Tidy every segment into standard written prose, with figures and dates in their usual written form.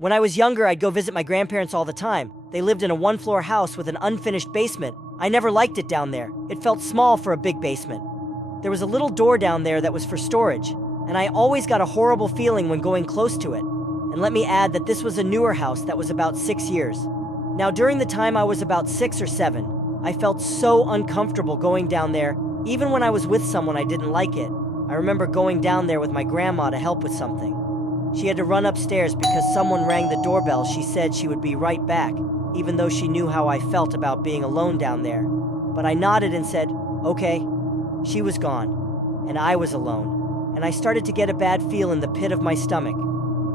When I was younger, I'd go visit my grandparents all the time. They lived in a one-floor house with an unfinished basement. I never liked it down there. It felt small for a big basement. There was a little door down there that was for storage, and I always got a horrible feeling when going close to it. And let me add that this was a newer house that was about 6 years. Now, during the time I was about 6 or 7, I felt so uncomfortable going down there, even when I was with someone I didn't like it. I remember going down there with my grandma to help with something. She had to run upstairs because someone rang the doorbell. She said she would be right back, even though she knew how I felt about being alone down there. But I nodded and said, okay. She was gone, and I was alone, and I started to get a bad feel in the pit of my stomach.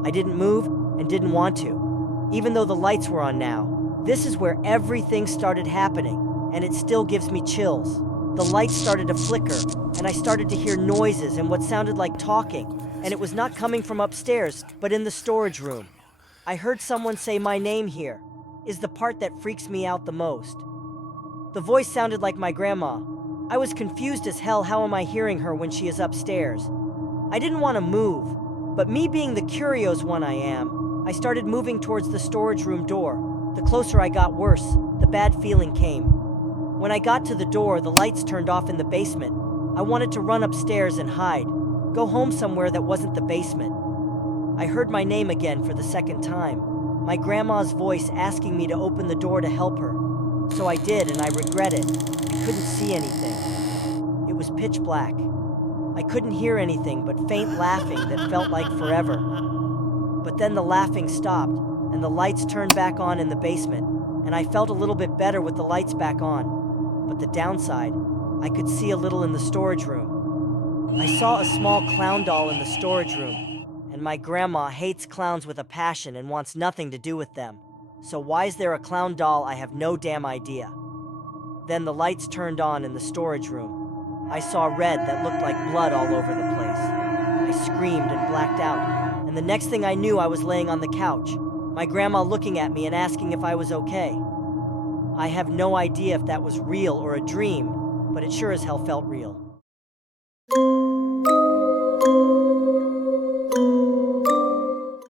I didn't move and didn't want to, even though the lights were on now. This is where everything started happening, and it still gives me chills. The lights started to flicker, and I started to hear noises and what sounded like talking, and it was not coming from upstairs, but in the storage room. I heard someone say my name here, is the part that freaks me out the most. The voice sounded like my grandma. I was confused as hell. How am I hearing her when she is upstairs? I didn't want to move, but me being the curious one I am, I started moving towards the storage room door. The closer I got, worse, the bad feeling came. When I got to the door, the lights turned off in the basement. I wanted to run upstairs and hide, go home somewhere that wasn't the basement. I heard my name again for the second time, my grandma's voice asking me to open the door to help her. So I did, and I regret it. I couldn't see anything. It was pitch black. I couldn't hear anything but faint laughing that felt like forever. But then the laughing stopped, and the lights turned back on in the basement, and I felt a little bit better with the lights back on. But the downside, I could see a little in the storage room. I saw a small clown doll in the storage room, and my grandma hates clowns with a passion and wants nothing to do with them. So why is there a clown doll? I have no damn idea. Then the lights turned on in the storage room. I saw red that looked like blood all over the place. I screamed and blacked out, and the next thing I knew, I was laying on the couch, my grandma looking at me and asking if I was okay. I have no idea if that was real or a dream, but it sure as hell felt real.